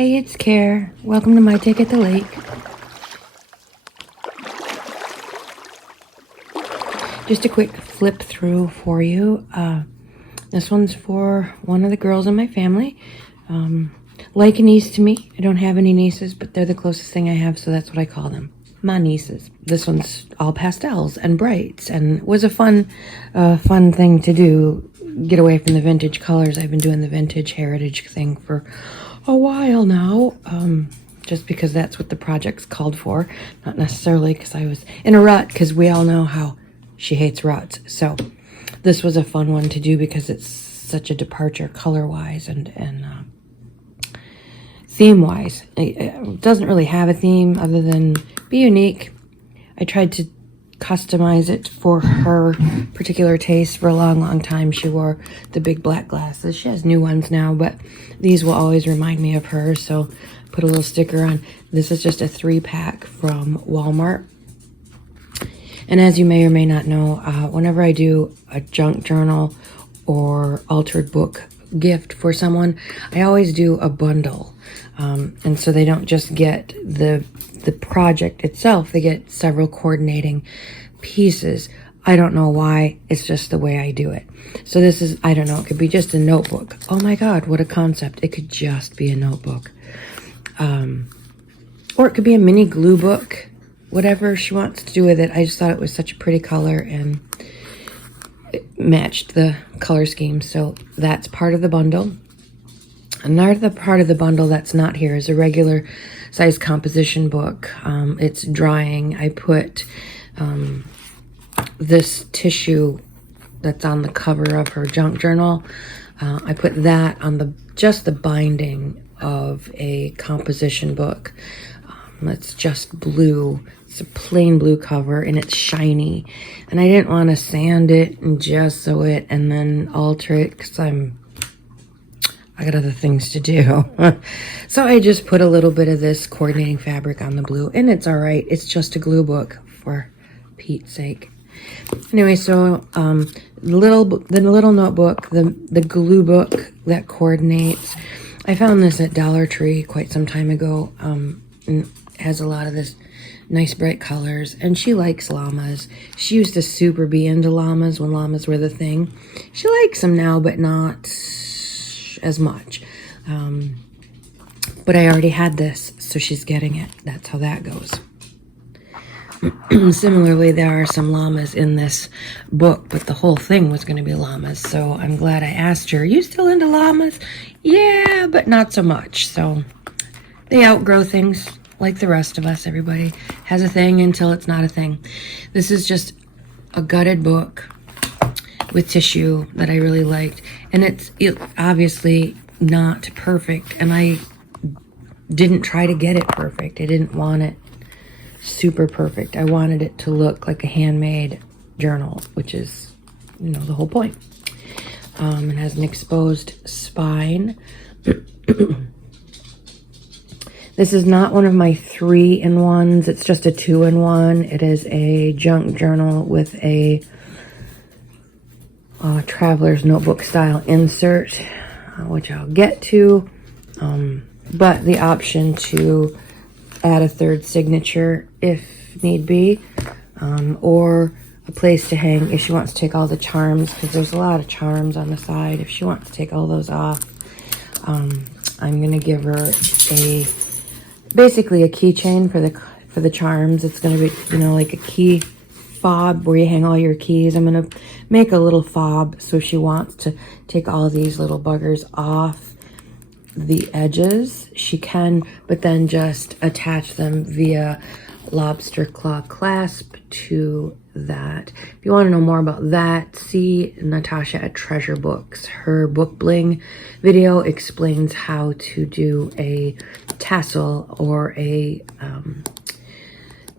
Hey, it's Care. Welcome to My Take at the Lake. Just a quick flip through for you. This one's for one of the girls in my family. Like a niece to me. I don't have any nieces, but they're the closest thing I have, so that's what I call them. My nieces. This one's all pastels and brights, and was a fun thing to do. Get away from the vintage colors. I've been doing the vintage heritage thing for a while now, just because that's what the project's called for, not necessarily because I was in a rut, because we all know how she hates ruts. So this was a fun one to do because it's such a departure color-wise and theme-wise. It doesn't really have a theme other than be unique. I tried to customize it for her particular taste. For a long time she wore the big black glasses. She has new ones now, but these will always remind me of her, so put a little sticker on. This is just a 3-pack from Walmart. And as you may or may not know, whenever I do a junk journal or altered book gift for someone, I always do a bundle, and so they don't just get the project itself, they get several coordinating pieces. I don't know why, it's just the way I do it. So this is, I don't know, it could be just a notebook. Oh my god, what a concept. It could just be a notebook, or it could be a mini glue book. Whatever she wants to do with it. I just thought it was such a pretty color and it matched the color scheme, so that's part of the bundle. Another part of the bundle that's not here is a regular size composition book. It's drying. I put this tissue that's on the cover of her junk journal. I put that on just the binding of a composition book. It's just blue. It's a plain blue cover and it's shiny. And I didn't want to sand it and gesso it and then alter it because I got other things to do. So I just put a little bit of this coordinating fabric on the blue, and it's all right. It's just a glue book, for Pete's sake. Anyway, so the little notebook, the glue book that coordinates. I found this at Dollar Tree quite some time ago, and it has a lot of this nice bright colors, and she likes llamas. She used to super be into llamas when llamas were the thing. She likes them now, but not as much. But I already had this, so she's getting it. That's how that goes. Similarly, there are some llamas in this book, but the whole thing was going to be llamas, so I'm glad I asked her, you still into llamas? Yeah, but not so much. So they outgrow things like the rest of us. Everybody has a thing until it's not a thing. This is just a gutted book with tissue that I really liked, and it's obviously not perfect, and I didn't try to get it perfect. I didn't want it super perfect. I wanted it to look like a handmade journal, which is, you know, the whole point. It has an exposed spine. This is not one of my 3-in-1s. It's just a 2-in-1. It is a junk journal with a traveler's notebook style insert, which I'll get to, but the option to add a 3rd signature if need be, or a place to hang if she wants to take all the charms, because there's a lot of charms on the side. If she wants to take all those off, I'm gonna give her basically a keychain for the charms. It's gonna be, you know, like a key fob where you hang all your keys. I'm gonna make a little fob, so if she wants to take all these little buggers off the edges, she can, but then just attach them via lobster claw clasp to that. If you want to know more about that, see Natasha at Treasure Books. Her book bling video explains how to do a tassel or a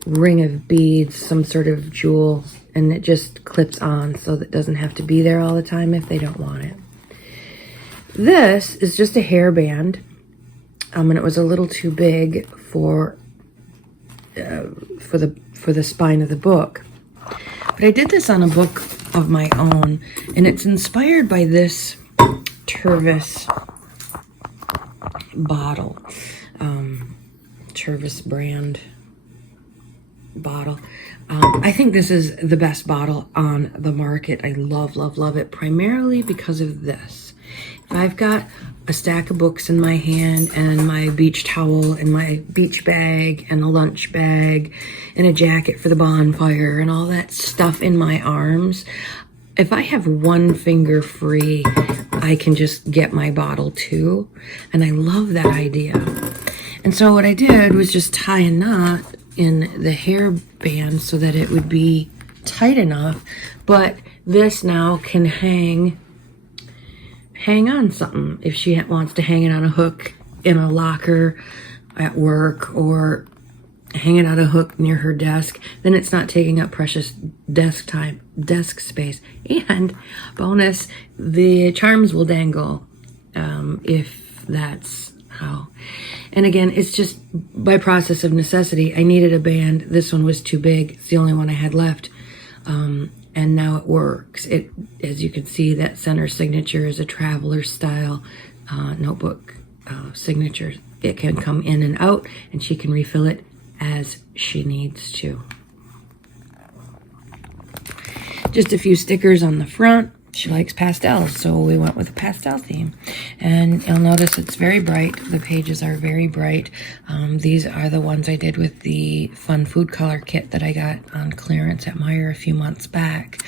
ring of beads, some sort of jewel, and it just clips on, so that it doesn't have to be there all the time if they don't want it. This is just a hairband, and it was a little too big for the spine of the book. But I did this on a book of my own, and it's inspired by this Tervis bottle, Chervis brand bottle. I think this is the best bottle on the market. I love, love, love it, primarily because of this. If I've got a stack of books in my hand and my beach towel and my beach bag and a lunch bag and a jacket for the bonfire and all that stuff in my arms, if I have one finger free, I can just get my bottle too. And I love that idea. And so what I did was just tie a knot in the hairband so that it would be tight enough, but this now can hang on something. If she wants to hang it on a hook in a locker at work or hang it on a hook near her desk, then it's not taking up precious desk space. And bonus, the charms will dangle, if that's how. And again, it's just by process of necessity. I needed a band. This one was too big. It's the only one I had left. And now it works. It, as you can see, that center signature is a traveler style notebook signature. It can come in and out, and she can refill it as she needs to. Just a few stickers on the front. She likes pastels, so we went with a pastel theme. And you'll notice it's very bright. The pages are very bright. These are the ones I did with the Fun Food Color kit that I got on clearance at Meijer a few months back.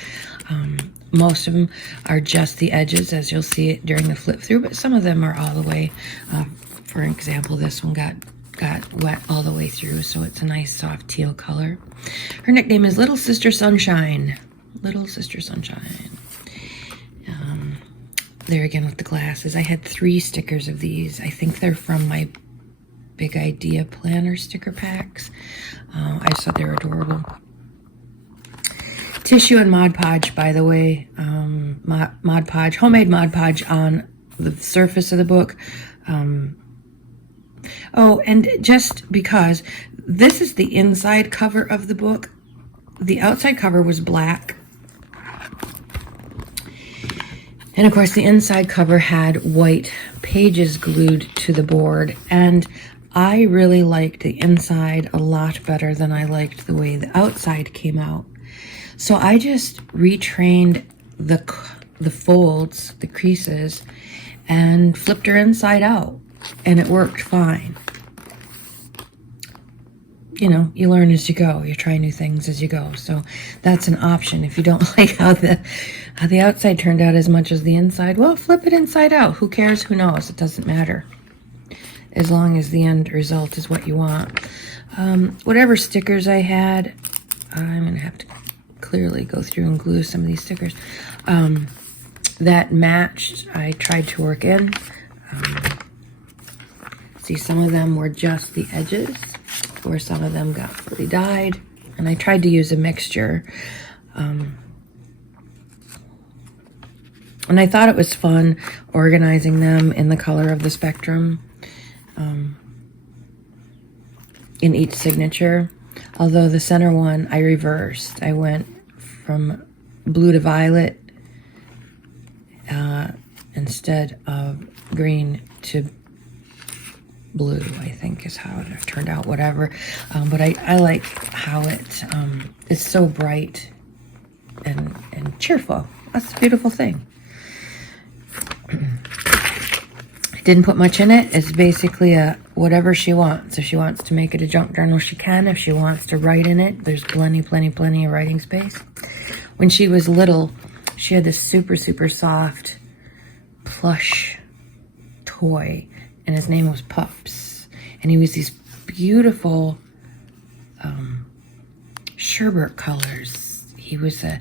Most of them are just the edges, as you'll see it during the flip through, but some of them are all the way. For example, this one got wet all the way through, so it's a nice soft teal color. Her nickname is Little Sister Sunshine. Little Sister Sunshine. There again with the glasses. I had 3 stickers of these. I think they're from my Big Idea Planner sticker packs. I just thought they were adorable. Tissue and Mod Podge, by the way. Mod Podge, homemade Mod Podge on the surface of the book. Oh, and just because this is the inside cover of the book, the outside cover was black. And of course, the inside cover had white pages glued to the board. And I really liked the inside a lot better than I liked the way the outside came out. So I just retrained the folds, the creases, and flipped her inside out. And it worked fine. You know, you learn as you go. You try new things as you go. So that's an option. If you don't like how the outside turned out as much as the inside, well, flip it inside out. Who cares? Who knows? It doesn't matter. As long as the end result is what you want. Whatever stickers I had, I'm going to have to clearly go through and glue some of these stickers. That matched, I tried to work in. See, some of them were just the edges, where some of them got fully dyed, and I tried to use a mixture. And I thought it was fun organizing them in the color of the spectrum in each signature. Although the center one I reversed. I went from blue to violet instead of green to blue, I think is how it turned out, whatever. But I like how it's so bright and cheerful. That's a beautiful thing. I didn't put much in it. It's basically a whatever she wants. If she wants to make it a junk journal, she can. If she wants to write in it, there's plenty of writing space. When she was little, she had this super, super soft plush toy, and his name was Pups. And he was these beautiful sherbet colors. He was a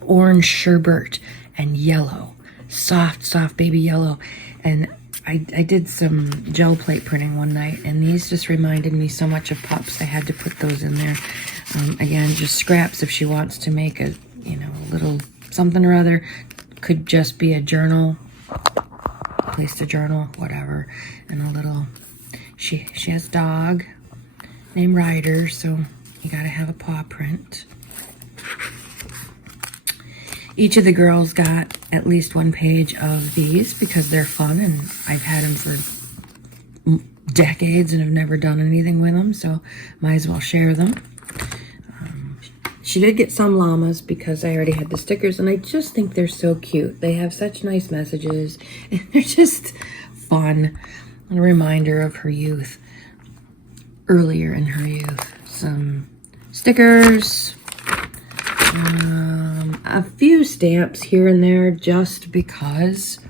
orange sherbet and yellow, soft baby yellow. And I did some gel plate printing one night, and these just reminded me so much of Pups. I had to put those in there. Again, just scraps if she wants to make a, a little something or other. Could just be a journal, place to journal, whatever. And a little, she has a dog named Ryder, so you gotta have a paw print. Each of the girls got at least one page of these because they're fun, and I've had them for decades and have never done anything with them, so might as well share them. She did get some llamas because I already had the stickers, and I just think they're so cute. They have such nice messages, and they're just fun. And a reminder of her youth, earlier in her youth. Some stickers, a few stamps here and there just because,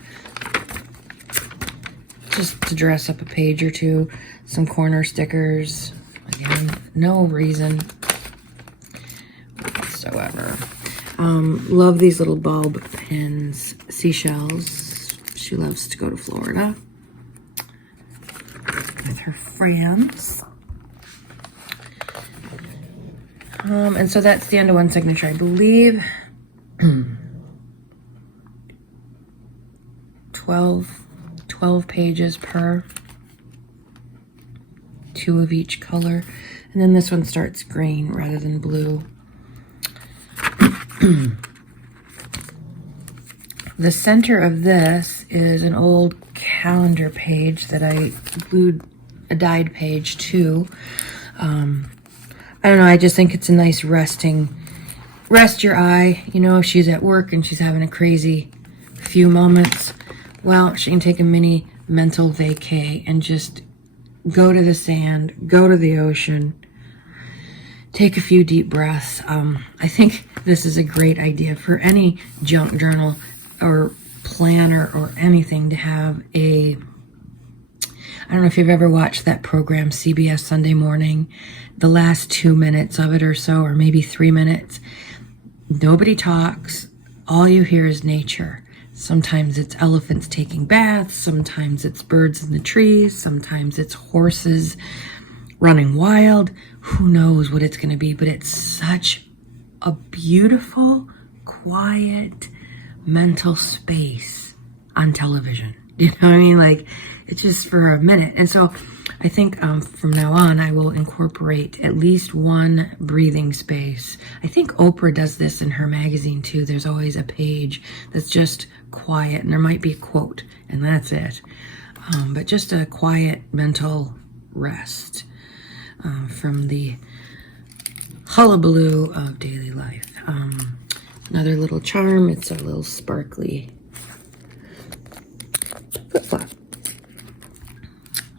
just to dress up a page or two. Some corner stickers. Again, no reason whatsoever. Love these little bulb pins. Seashells. She loves to go to Florida with her friends. And so that's the end of one signature, I believe. 12 pages per, 2 of each color. And then this one starts green rather than blue. The center of this is an old calendar page that I glued a dyed page to. I don't know, I just think it's a nice rest your eye. You know, if she's at work and she's having a crazy few moments, well, she can take a mini mental vacay and just go to the sand, go to the ocean, take a few deep breaths. I think this is a great idea for any junk journal or planner or anything to have a, I don't know if you've ever watched that program, CBS Sunday Morning, the last 2 minutes of it or so, or maybe 3 minutes. Nobody talks. All you hear is nature. Sometimes it's elephants taking baths. Sometimes it's birds in the trees. Sometimes it's horses running wild. Who knows what it's going to be, but it's such a beautiful, quiet, mental space on television. You know what I mean? Like, it's just for a minute. And so I think from now on, I will incorporate at least one breathing space. I think Oprah does this in her magazine too. There's always a page that's just quiet, and there might be a quote, and that's it. But just a quiet mental rest from the hullabaloo of daily life. Another little charm. It's a little sparkly flip-flop.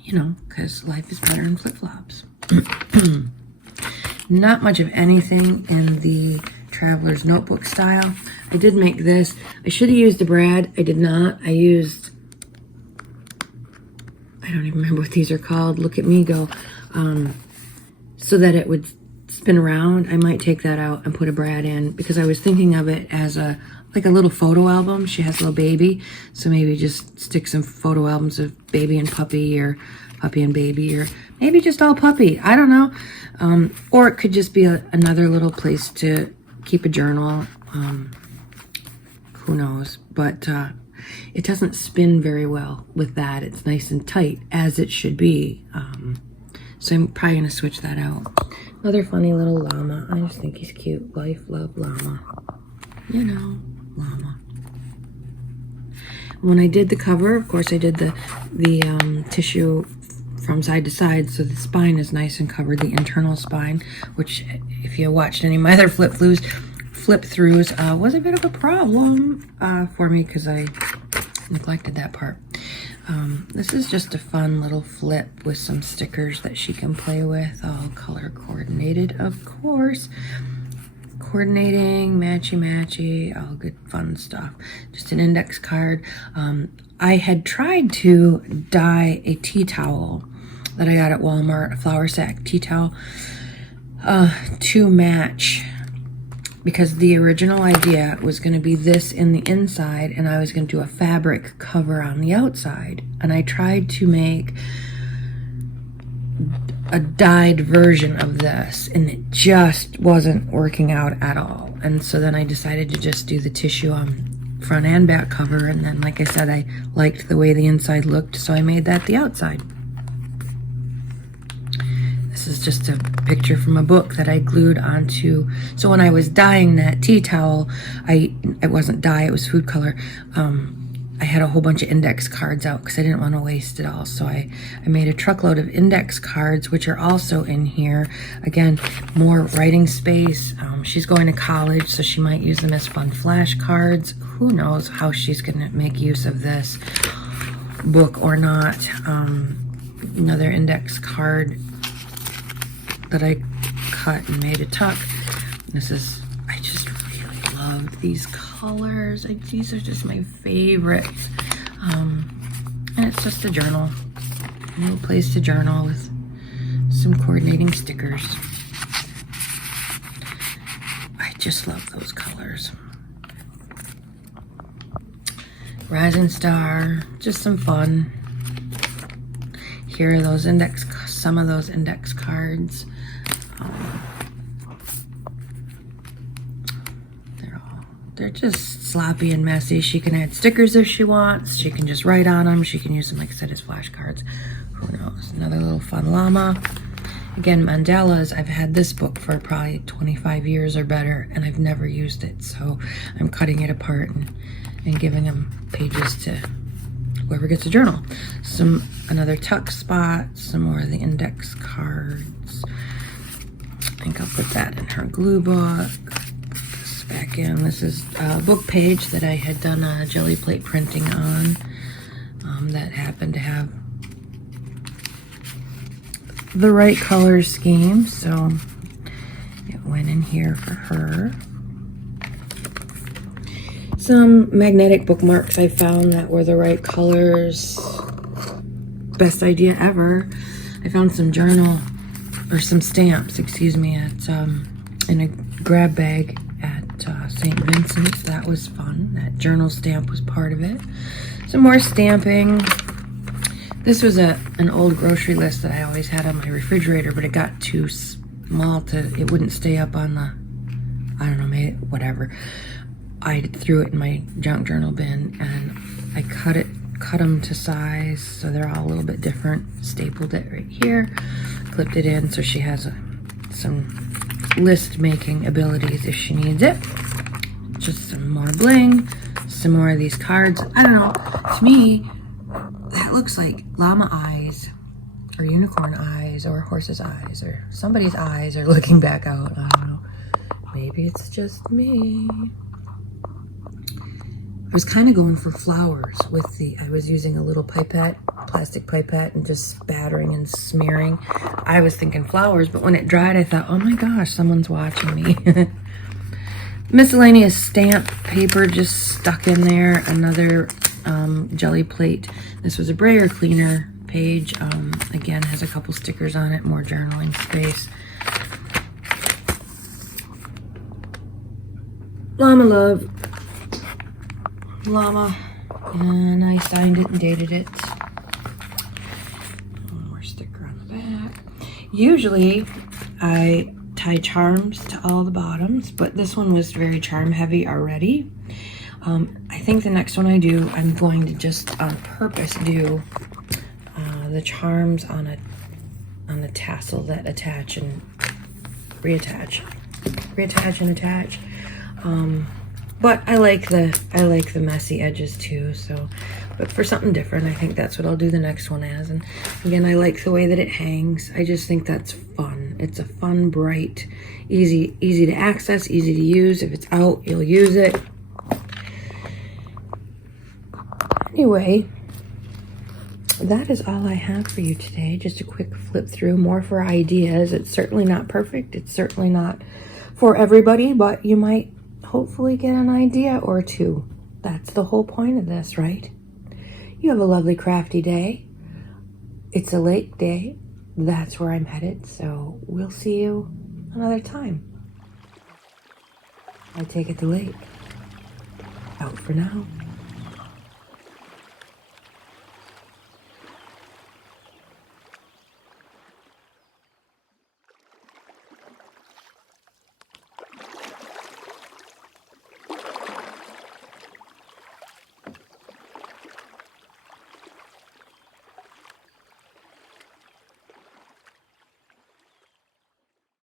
You know, because life is better in flip-flops. Not much of anything in the Traveler's Notebook style. I did make this. I should have used a brad. I did not. I used, I don't even remember what these are called. Look at me go. So that it would spin around. I might take that out and put a brad in, because I was thinking of it as like a little photo album. She has a little baby, so maybe just stick some photo albums of baby and puppy, or puppy and baby, or maybe just all puppy. I don't know. Or it could just be another little place to keep a journal. Who knows? But it doesn't spin very well with that. It's nice and tight, as it should be. So I'm probably going to switch that out. Another funny little llama. I just think he's cute. Life, love, llama. You know, llama. When I did the cover, of course, I did the tissue from side to side, so the spine is nice and covered, the internal spine, which, if you watched any of my other flip-throughs, was a bit of a problem for me, because I neglected that part. This is just a fun little flip with some stickers that she can play with, all color coordinated, of course. Coordinating, matchy-matchy, all good fun stuff. Just an index card. I had tried to dye a tea towel that I got at Walmart, a flour sack tea towel, to match, because the original idea was going to be this in the inside, and I was going to do a fabric cover on the outside. And I tried to make a dyed version of this, and it just wasn't working out at all. And so then I decided to just do the tissue on front and back cover, and then, like I said, I liked the way the inside looked, so I made that the outside. This is just a picture from a book that I glued onto. So when I was dyeing that tea towel, it wasn't dye, it was food color. I had a whole bunch of index cards out because I didn't want to waste it all. So I made a truckload of index cards, which are also in here. Again, more writing space. She's going to college, so she might use them as fun flashcards. Who knows how she's going to make use of this book or not. Another index card that I cut and made a tuck. This is, I just really loved these colors. These are just my favorites. And it's just a journal. A little place to journal with some coordinating stickers. I just love those colors. Rising Star, just some fun. Here are those some of those index cards. They're just sloppy and messy. She can add stickers if she wants. She can just write on them. She can use them, like I said, as flashcards. Who knows? Another little fun llama. Again, mandalas. I've had this book for probably 25 years or better, and I've never used it. So I'm cutting it apart and giving them pages to whoever gets a journal. Another tuck spot. Some more of the index cards. I think I'll put that in her glue book. Back in. This is a book page that I had done a jelly plate printing on that happened to have the right color scheme, so it went in here for her. Some magnetic bookmarks I found that were the right colors. Best idea ever. I found some some stamps, excuse me, in a grab bag at St. Vincent's. That was fun. That journal stamp was part of it. Some more stamping. This was an old grocery list that I always had on my refrigerator, but it got too small it wouldn't stay up on the, I don't know, whatever. I threw it in my junk journal bin and I cut them to size so they're all a little bit different. Stapled it right here, clipped it in so she has some list making abilities if she needs it. Just some more bling, some more of these cards. I don't know, to me that looks like llama eyes or unicorn eyes or horse's eyes or somebody's eyes are looking back out. I don't know, maybe it's just me. I was kind of going for flowers with I was using a little plastic pipette and just spattering and smearing. I was thinking flowers, but when it dried, I thought, oh my gosh, someone's watching me. Miscellaneous stamp paper just stuck in there. Another jelly plate. This was a brayer cleaner page. Again, has a couple stickers on it, more journaling space. Llama Love. Llama, and I signed it and dated it. One more sticker on the back. Usually I tie charms to all the bottoms, but this one was very charm heavy already. I think the next one I do, I'm going to just on purpose do the charms on a tassel that attach and reattach and attach. But I like the messy edges too, so, but for something different, I think that's what I'll do the next one as. And again, I like the way that it hangs. I just think that's fun. It's a fun, bright, easy to access, easy to use. If it's out, you'll use it. Anyway, that is all I have for you today. Just a quick flip through, more for ideas. It's certainly not perfect. It's certainly not for everybody, but you might hopefully get an idea or two. That's the whole point of this, right? You have a lovely crafty day. It's a lake day. That's where I'm headed, so we'll see you another time. I take it the lake. Out for now.